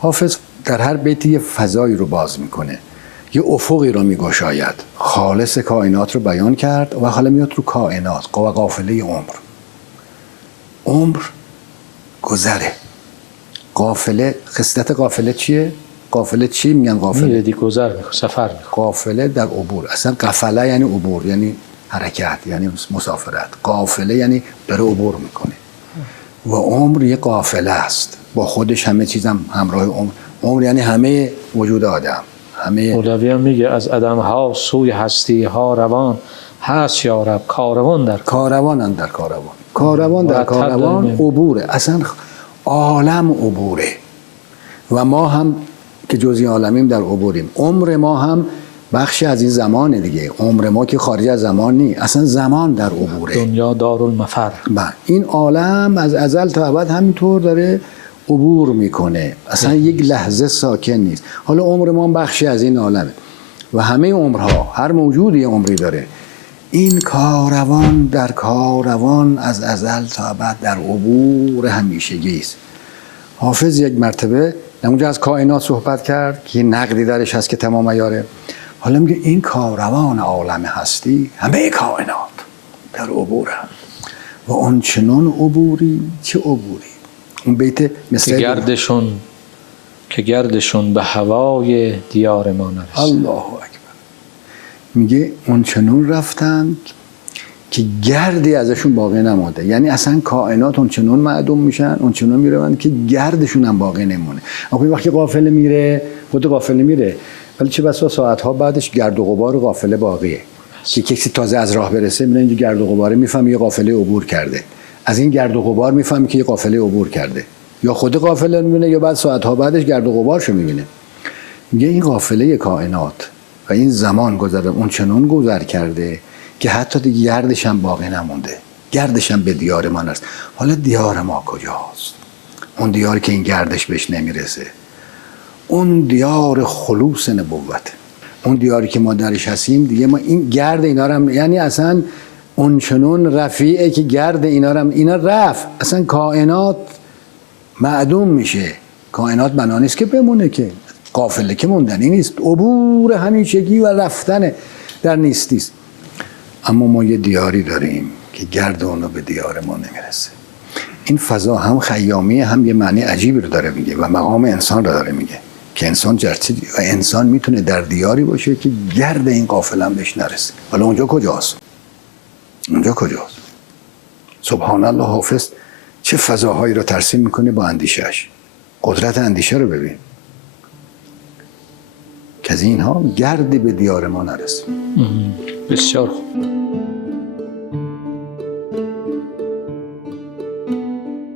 حافظ در هر بیتی یه فضایی رو باز میکنه، یه افقی رو میگشاید. خالص کائنات رو بیان کرد و حالا میاد رو کائنات و قافله عمر گذره. قافله، خصلت قافله چیه؟ قافله چی میگن؟ قافله میره گذر میکنه، سفر میکنه. قافله در عبور، اصلا قفله یعنی عبور، یعنی حرکت، یعنی مسافرت. قافله یعنی داره عبور میکنه و عمر یه قافله است، با خودش همه چیزم همراه عمر یعنی همه وجود آدم، همه. مولوی هم میگه از عدم ها سوی هستی ها روان هست یا رب، کاروان در کاروان در کاروان عبوره، اصلا عالم عبوره و ما هم که جزئی عالمیم در عبوریم. عمر ما هم بخشی از این زمانه دیگه، عمر ما که خارج از زمان نی، اصلا زمان در عبوره. دنیا دارالمفر. این عالم از ازل تا ابد همینطور داره عبور میکنه، اصلا یک لحظه ساکن نیست. حالا عمر ما هم بخشی از این عالمه و همه عمرها، هر موجودی عمری داره. این کاروان در کاروان از ازل تا ابد در عبور همیشگی است. حافظ یک مرتبه اونجا از کائنات صحبت کرد که نقدی درش هست که تمام عیاره. حالا میگه این کاروان عالم هستی همه کائنات در عبور هم و آن چنان عبوری، چه عبوری. اون بیت مثل که گردشون به هوای دیار ما نرسید. الله اکبر. میگه اون چنان رفتند که گردی ازشون باقی نمونده، یعنی اصلا کائنات اون چنان معدوم میشن، اون چنان میروند که گردشون هم باقی نمونه. اما وقتی قافله میره، خود قافله میره، ولی چه بسا ساعتها بعدش گرد و غبار قافله باقیه که کسی تازه از راه برسه میره اینجا گرد و غباره، میفهمه یه قافله عبور کرده. از این گرد و غبار میفهمه که یه قافله عبور کرده، یا خود قافله میبینه یا بعد ساعتها بعدش گرد و غبارشو میبینه. میگه این قافله کائنات و این زمان گذره اون چنان گذر کرده که حتی دیگه گردش هم باقی نمونده، گردش هم به دیار ما نرسید. حالا دیار ما کجاست؟ اون دیاری که این گردش بهش نمیرسه، اون دیار خلوص نبوت، اون دیاری که ما درش هستیم دیگه. ما این گرد اینا رو هم، یعنی اصلا اون چنون رفیعه که گرد اینا رو هم، اینا رفت، اصلا کائنات معدوم میشه. کائنات بنا نیست که بمونه، که قافله که موندنی نیست، عبور همیشگی و رفتن در نیستیست. اما ما یه دیاری داریم که گرد اونو به دیار ما نمیرسه. این فضا هم خیامی، هم یه معنی عجیبی رو داره میگه و مقام انسان رو داره میگه که انسان جرچه و انسان میتونه در دیاری باشه که گرد این قافله هم بهش نرسه. حالا اونجا کجاست؟ سبحان الله. حافظ چه فضاهایی رو ترسیم میکنه با اندیشهش. قدرت اندیشه رو ببین که از اینها گردی به دیار ما نرسه. بسیار خوب.